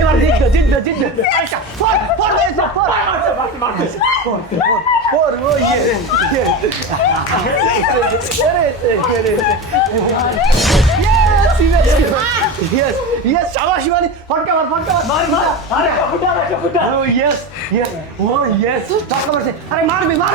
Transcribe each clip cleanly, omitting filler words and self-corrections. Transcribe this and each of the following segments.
এবার জিতবে আচ্ছা ফর হয়েছে ফর ও ইয়েস শাবাশ শিবানী ফটকা মার আরে ও ইয়েস ফটকা মারছে আরে মারবে মার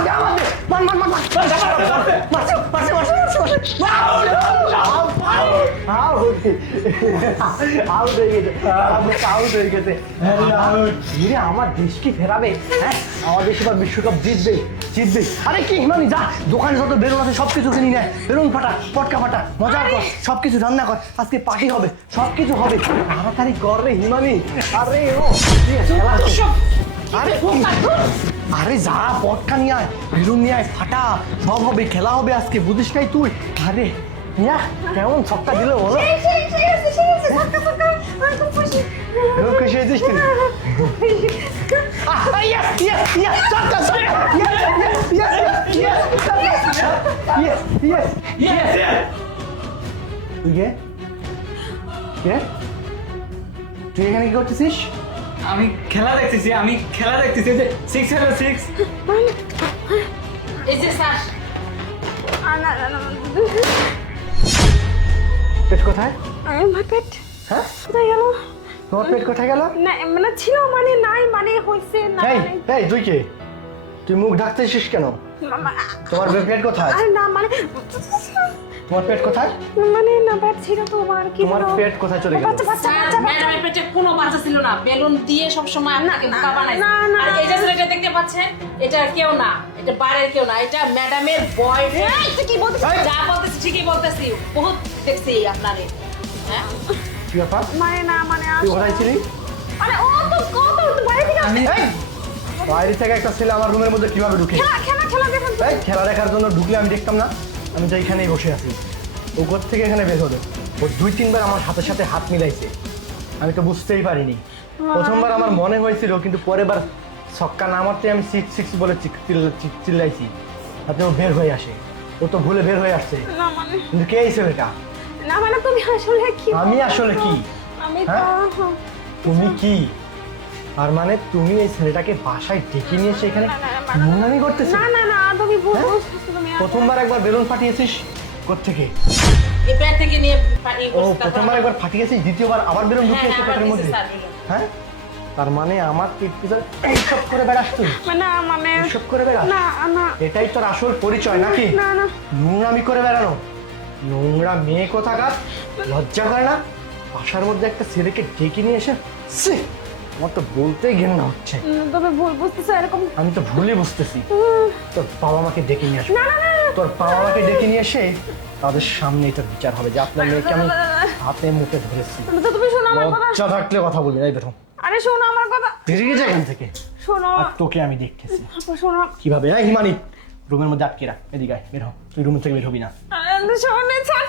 আমার দেশ কি ফেরাবে হ্যাঁ আমার দেশ এবার বিশ্বকাপ জিতবে আরে কি হিমানি যা দোকানে যত বেলুন আছে সবকিছু কিনি নেয় বেলুন ফাটা পটকা ফাটা মজা কর সবকিছু রান্না কর আজকে পার্টি হবে সবকিছু হবে তাড়াতাড়ি কর রে হিমানি আরে ও আরে যা পটকা নিয়ে আয় বেলুন নিয়ে আয় ফাটা সব হবে খেলা হবে আজকে বুঝিস নাই তুই আরে মিয়া কেমন ছক্কা দিল বলো খুশি হয়েছিস তুই তুই এখানে কি করতেছিস আমি খেলা দেখতেছি যে 6 হলো 6 এই যে স্যার পেট কোথায় আমার পেট হ্যাঁ কোথায় গেল তোমার পেট কোথায় গেল না মানে ছিল মানে নাই মানে হইছে না এই তুই কে তুই মুখ ঢাকতেছিস কেন তোমার পেট কোথায় আরে না মানে তোমার পেট কোথায় মানে না পেট ছিল তোমার কি তোমার পেট কোথায় চলে গেল বাচ্চা ম্যাডামের পেটে কোনো বাচ্চা ছিল না বেলুন দিয়ে সব সময় আপনাকে বোকা বানায় না। আর এই যে ছেলেটা দেখতে পাচ্ছেন এটা কেউ না এটা বাড়ির কেউ না এটা ম্যাডামের বয়ফ্রেন্ড তুই কি বলছিস যা বলতেছি ঠিকই বলতেছি বহুত দেখছি আপনারে হ্যাঁ কি ব্যাপার মানে না মানে তুই কোথায় ছিলি আরে ও তো বাইরে থেকে এই, বাইরে থেকে একটা ছেলে আমার রুমের মধ্যে কিভাবে ঢুকে খেলা দেখুন এই খেলা দেখার জন্য ঢুকলে আমি দেখতাম না আমি তো এইখানেই বসে আছি ও কোথ থেকে এখানে বের হলো ও 2-3 বার আমার সাথে হাত মিলাইছে আমি তো বুঝতেই পারিনি প্রথমবার আমার মনে হয়েছিল কিন্তু পরের বার ছক্কা না মারতে আমি 6 বলে চিল্লাইছি তাতে ও বের হয়ে আসে ও তো ভুলে বের হয়ে আসছে না মানে কিন্তু কে এই ছেলেটা না মানে তুমি আসলে কি আমি আসলে কি আমি হ্যাঁ? তো তুমি কি আর মানে তুমি এই ছেলেটাকে বাসায় ডেকে নিয়ে এসে এখানে না, নোংরামি করতেছো না তুমি ভুল হ্যাঁ? বুঝছো তুমি প্রথমবার একবার বেলুন ফাটিয়েছিস কোত্থেকে এই পেট থেকে নিয়ে পানি ও প্রথমবার একবার ফাটিয়েছিস দ্বিতীয়বার আবার বেলুন ঢুকিয়েছে পেটের মধ্যে হ্যাঁ তার মানে আমার পেট পিছনে এইসব করে বেড়াস তুই না মানে এইসব করে বেড়াস না এটাই তোর আসল পরিচয় নাকি না নোংরামি করে বেড়ানো নোংরা মেয়ে কোথাকার লজ্জা করে না বাসার মধ্যে একটা ছেলেকে ডেকে নিয়ে এসে ছি, আমার তো বলতেই ঘেন্না হচ্ছে তবে ভুল বুঝতেছো এরকম আমি তো ভুলই বুঝতেছি তোর বাবা মাকে ডেকে নিয়ে আসবে না তোর বাবা মাকে ডেকে নিয়ে এসে তাদের সামনে এটা বিচার হবে যে আপনার মেয়েকে আমি হাতে মুখে ধরেছি তো তুমি শোনো আমার কথা লজ্জা থাকলে কথা বলি এই বেরো আরে শোনো আমার কথা বেরিয়ে যা এখান থেকে শোনো আর তোকে আমি দেখতেছি শোনো কিভাবে এই হিমানি রুমের মধ্যে আটকে রাখ এদিকে আয় বের হ তুই রুম থেকে বের হবি না শোনো ছাড়